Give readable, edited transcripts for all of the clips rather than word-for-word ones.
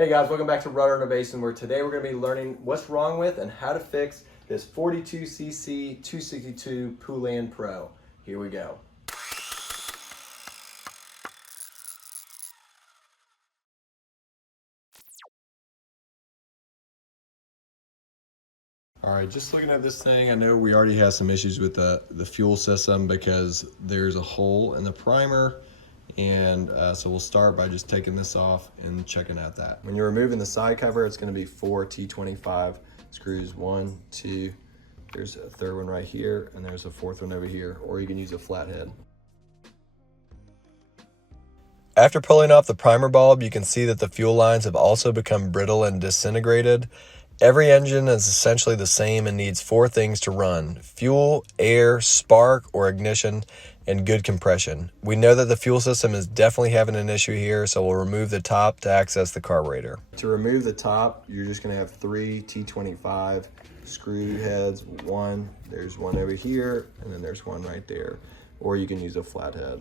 Hey guys, welcome back to Rudder Innovation, where today we're going to be learning what's wrong with and how to fix this 42cc 262 Poulan Pro. Here we go. All right, just looking at this thing, I know we already have some issues with the fuel system because there's a hole in the primer. And so we'll start by just taking this off and checking out that. When you're removing the side cover, it's going to be 4 T25 screws. 1, 2, there's a third one right here, and there's a fourth one over here, or you can use a flathead. After pulling off the primer bulb, you can see that the fuel lines have also become brittle and disintegrated. Every engine is essentially the same and needs 4 things to run: fuel, air, spark or ignition, and good compression. We know that the fuel system is definitely having an issue here, so we'll remove the top to access the carburetor. To remove the top, you're just going to have 3 T25 screw heads. There's one over here, and then there's one right there, or you can use a flathead.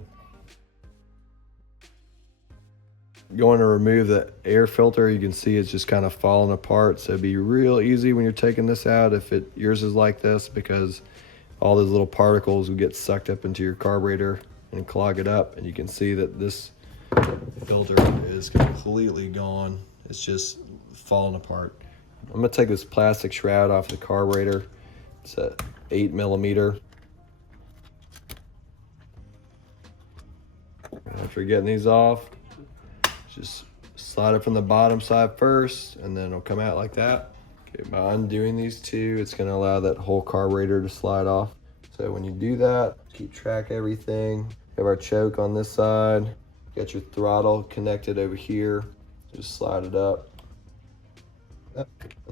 Going to remove the air filter, you can see it's just kind of falling apart, so it'd be real easy when you're taking this out if yours is like this, because all those little particles will get sucked up into your carburetor and clog it up. And you can see that this filter is completely gone. It's just falling apart. I'm gonna take this plastic shroud off the carburetor. It's a 8mm. After getting these off, just slide it from the bottom side first, and then it'll come out like that. Okay, by undoing these two, it's going to allow that whole carburetor to slide off. So when you do that, keep track of everything. We have our choke on this side. Got your throttle connected over here. Just slide it up. And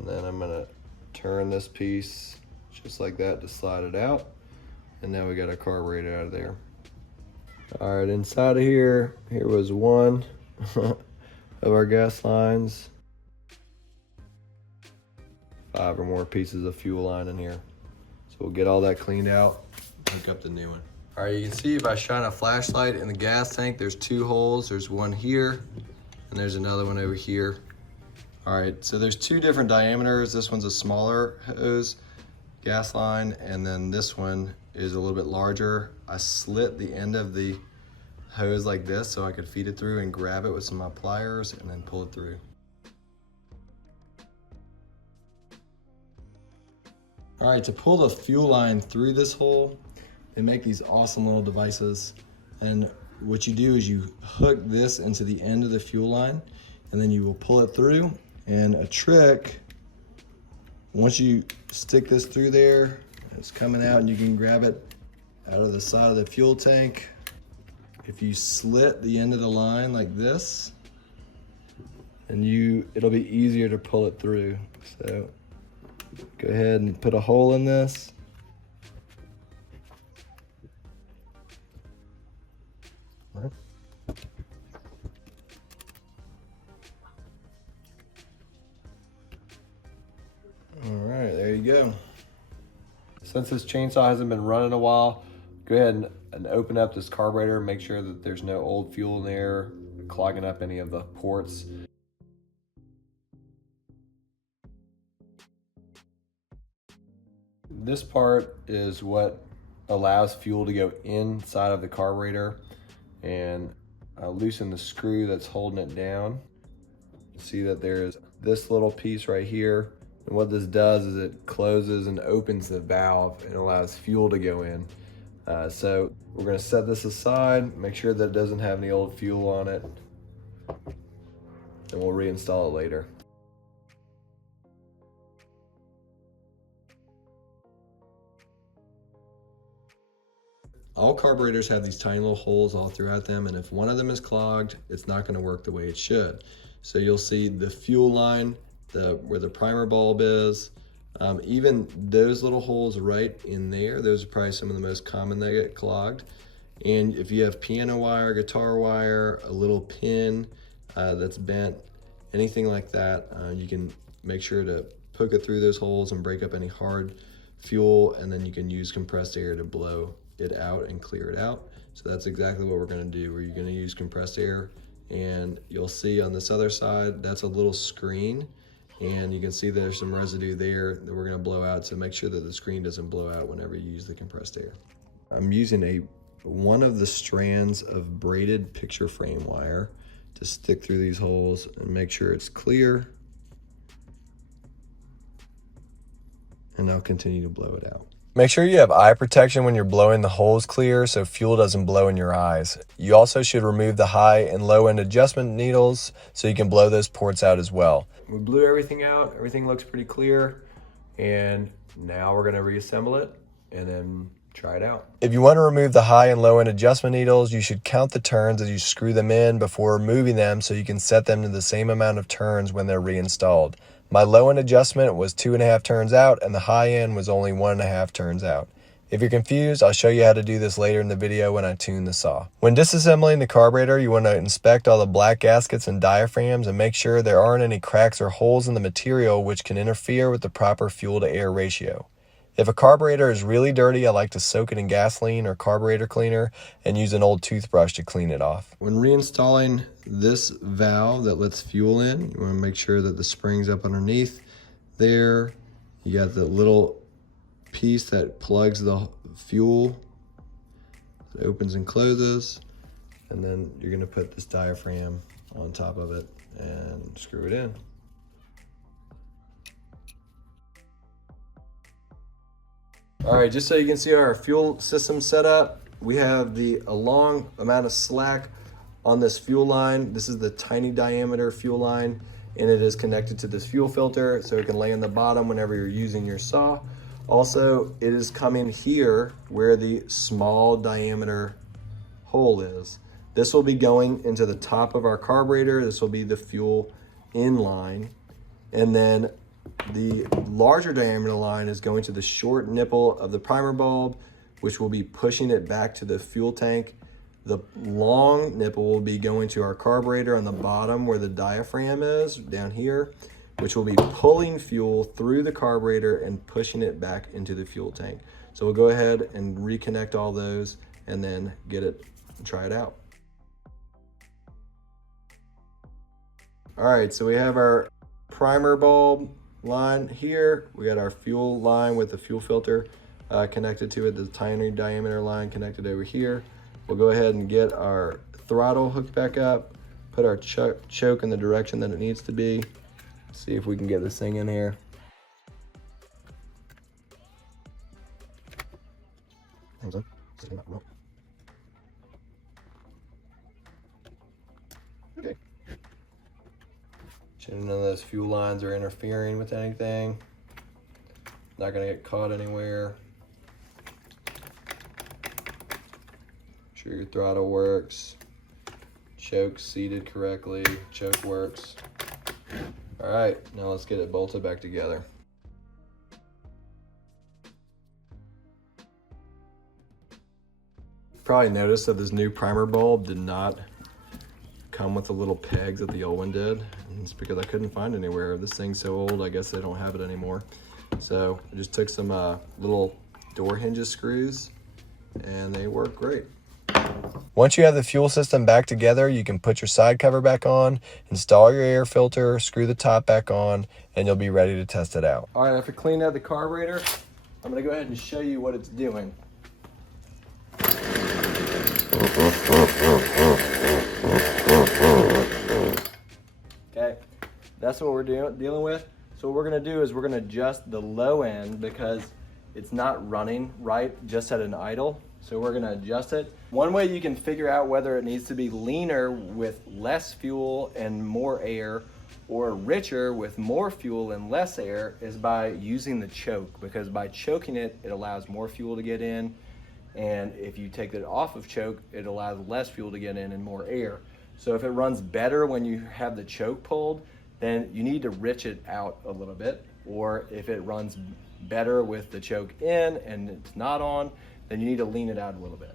then I'm going to turn this piece just like that to slide it out. And now we got our carburetor out of there. All right, inside of here was one of our gas lines. 5 or more pieces of fuel line in here. So we'll get all that cleaned out, hook up the new one. All right, you can see if I shine a flashlight in the gas tank, there's 2 holes. There's one here, and there's another one over here. All right, so there's 2 different diameters. This one's a smaller hose gas line, and then this one is a little bit larger. I slit the end of the hose like this so I could feed it through and grab it with some of my pliers and then pull it through. All right, to pull the fuel line through this hole, they make these awesome little devices. And what you do is you hook this into the end of the fuel line, and then you will pull it through. And a trick, once you stick this through there, it's coming out and you can grab it out of the side of the fuel tank. If you slit the end of the line like this, and it'll be easier to pull it through. So go ahead and put a hole in this. All right, there you go. Since this chainsaw hasn't been running a while, go ahead and open up this carburetor, make sure that there's no old fuel in there, clogging up any of the ports. This part is what allows fuel to go inside of the carburetor, and loosen the screw that's holding it down. See that there's this little piece right here, and what this does is it closes and opens the valve and allows fuel to go in. So we're going to set this aside, make sure that it doesn't have any old fuel on it, and we'll reinstall it later. All carburetors have these tiny little holes all throughout them, and if one of them is clogged, it's not going to work the way it should. So you'll see the fuel line, where the primer bulb is, even those little holes right in there, those are probably some of the most common that get clogged. And if you have piano wire, guitar wire, a little pin that's bent, anything like that, you can make sure to poke it through those holes and break up any hard fuel, and then you can use compressed air to blow it out and clear it out. So that's exactly what we're going to do. We're going to use compressed air And you'll see on this other side, that's a little screen. And you can see there's some residue there that we're gonna blow out, so make sure that the screen doesn't blow out whenever you use the compressed air. I'm using one of the strands of braided picture frame wire to stick through these holes and make sure it's clear. And I'll continue to blow it out. Make sure you have eye protection when you're blowing the holes clear so fuel doesn't blow in your eyes. You also should remove the high and low end adjustment needles so you can blow those ports out as well. We blew everything out, everything looks pretty clear, and now we're gonna reassemble it and then try it out. If you want to remove the high and low end adjustment needles, you should count the turns as you screw them in before removing them so you can set them to the same amount of turns when they're reinstalled. My low end adjustment was 2.5 turns out and the high end was only 1.5 turns out. If you're confused, I'll show you how to do this later in the video when I tune the saw. When disassembling the carburetor, you want to inspect all the black gaskets and diaphragms and make sure there aren't any cracks or holes in the material which can interfere with the proper fuel to air ratio. If a carburetor is really dirty, I like to soak it in gasoline or carburetor cleaner and use an old toothbrush to clean it off. When reinstalling this valve that lets fuel in, you want to make sure that the spring's up underneath there. You got the little piece that plugs the fuel. It opens and closes. And then you're going to put this diaphragm on top of it and screw it in. All right, just so you can see our fuel system set up, we have a long amount of slack on this fuel line. This is the tiny diameter fuel line, and it is connected to this fuel filter so it can lay on the bottom whenever you're using your saw. Also, it is coming here where the small diameter hole is. This will be going into the top of our carburetor. This will be the fuel in line, and then the larger diameter line is going to the short nipple of the primer bulb, which will be pushing it back to the fuel tank. The long nipple will be going to our carburetor on the bottom where the diaphragm is, down here, which will be pulling fuel through the carburetor and pushing it back into the fuel tank. So we'll go ahead and reconnect all those and then get it and try it out. All right, so we have our primer bulb line here. We got our fuel line with the fuel filter connected to it, the tiny diameter line connected over here. We'll go ahead and get our throttle hooked back up, put our choke in the direction that it needs to be. See if we can get this thing in here. Okay. None of those fuel lines are interfering with anything. Not gonna get caught anywhere. Sure your throttle works. Choke seated correctly. Choke works. All right, now let's get it bolted back together. Probably noticed that this new primer bulb did not come with the little pegs that the old one did. And it's because I couldn't find anywhere. This thing's so old, I guess they don't have it anymore. So I just took some little door hinges screws and they work great. Once you have the fuel system back together, you can put your side cover back on, install your air filter, screw the top back on, and you'll be ready to test it out. All right, after cleaning out the carburetor, I'm gonna go ahead and show you what it's doing. Okay, that's what we're dealing with. So what we're gonna do is we're gonna adjust the low end because it's not running right just at an idle. So we're gonna adjust it. One way you can figure out whether it needs to be leaner with less fuel and more air or richer with more fuel and less air is by using the choke, because by choking it, it allows more fuel to get in. And if you take it off of choke, it allows less fuel to get in and more air. So if it runs better when you have the choke pulled, then you need to rich it out a little bit. Or if it runs better with the choke in and it's not on, then you need to lean it out a little bit.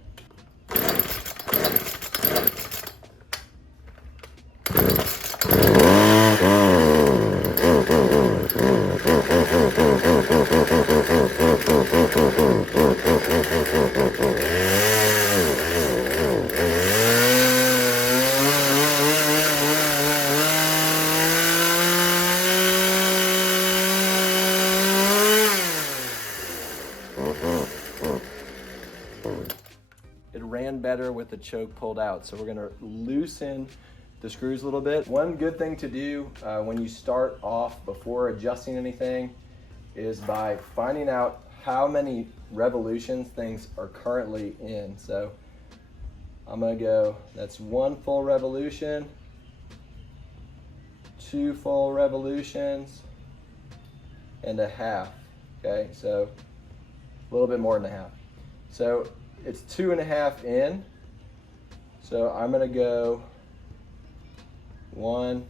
better with the choke pulled out. So we're gonna loosen the screws a little bit. One good thing to do when you start off before adjusting anything is by finding out how many revolutions things are currently in. So I'm gonna go, that's 1 full revolution, 2 full revolutions, and a half. Okay, so a little bit more than a half. So it's 2.5 in. So I'm gonna go 1,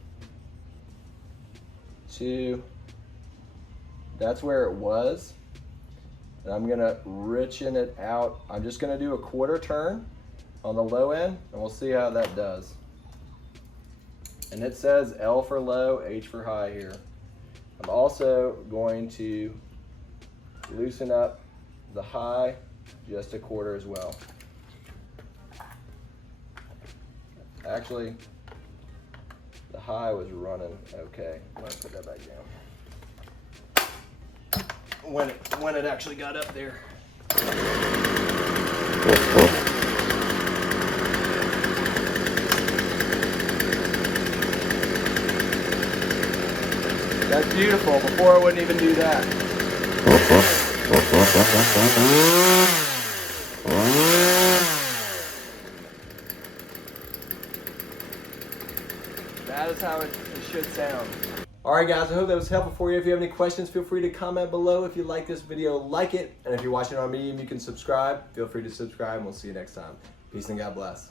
2. That's where it was. And I'm gonna richen it out. I'm just gonna do a 1/4 turn on the low end, and we'll see how that does. And it says L for low, H for high here. I'm also going to loosen up the high just a 1/4 as well. Actually, the high was running okay. I'm gonna put that back down. When it actually got up there. That's beautiful. Before I wouldn't even do that. That is how it should sound. Alright guys, I hope that was helpful for you. If you have any questions, feel free to comment below. If you like this video, like it. And if you're watching on Medium, you can subscribe. Feel free to subscribe, and we'll see you next time. Peace and God bless.